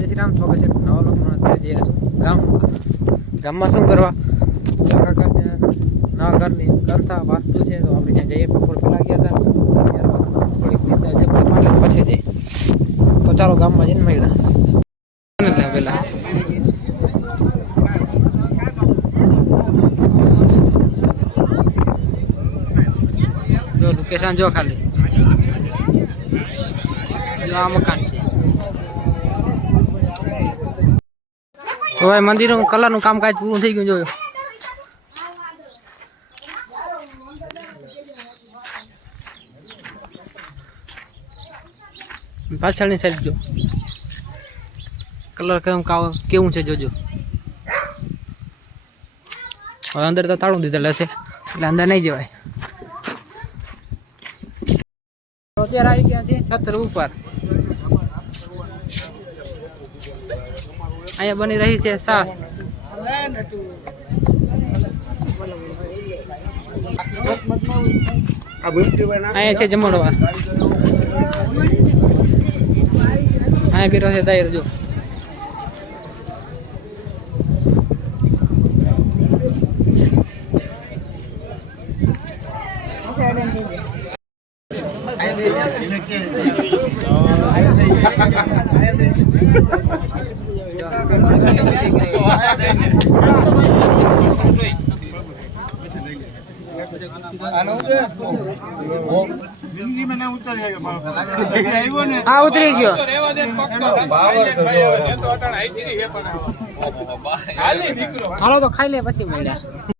જય શ્રી રામ. એક નવા લોકોનો અત્યારે જઈ રહ્યો છું ગામમાં. ગામમાં શું કરવા? કાકા કાકા નવા ઘરની કરતા વાસ્તુ છે, તો આપણે ત્યાં જઈએ. બપોર પહેલાં ગયા હતા થોડીક તો ચાલો ગામમાં જઈને મળ્યા. પેલા? જો લોકેશન જો ખાલી. આ મકાન છે. તો ભાઈ મંદિરનું કલરનું કામકાજ પૂરું થઈ ગયું જોયું. પાછળની સાઈડ જો. કલર કેમ કાવ, કેવું છે જોજો. હવે અંદર તો તાળું દીધેલ હશે એટલે અંદર નહીં જવાય. અત્યારે આવી ગયા છે છત્ર ઉપર. અહીંયા બની રહી છે સાસ. અહીંયા છે જમણવા. અહીંયા બી છે દાયર જો. હા ઉતરી ગયો. હાલો તો ખાઈ લે પછી મળ્યા.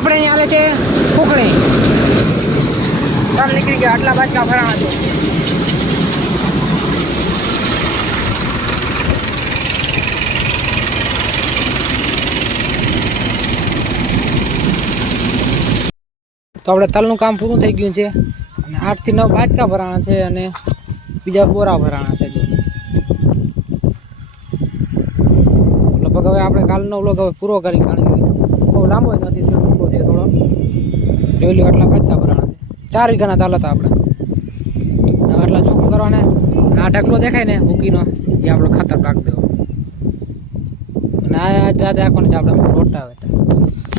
આપણે અહીંયા આવે છે ચાલ નીકળી ગયા આટલા બાજકા ભરાણા છે તો આપણે તલનું કામ પૂરું થઈ ગયું છે. અને આઠથી નવ બાટકા ભરાણા છે અને બીજા બોરા ભરાણા છે લગભગ હવે આપણે કાલનો વ્લોગ હવે પૂરો કરી કારણ કે બહુ લાંબો નથી થયો. ટૂંકો થોડો. જોઈ લો આટલા બાટકા ભરાણા છે. ચાર વીઘાના તાલ હતા આપણે. આટલા ચોખ્ખું કરવાને આ ઢગલો દેખાય ને મૂકીનો, એ આપણો ખાતર પાક દેવો. અને આ રાતે આખોને છે આપણે રોટા આવે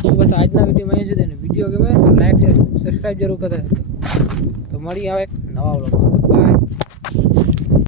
તો બસ આજના વિડીયોમાં અહીં જુદે ને વીડિયો ગમે તો લાઈક, શેર સબસ્ક્રાઈબ જરૂર કરે તો મળી આવે નવા બાય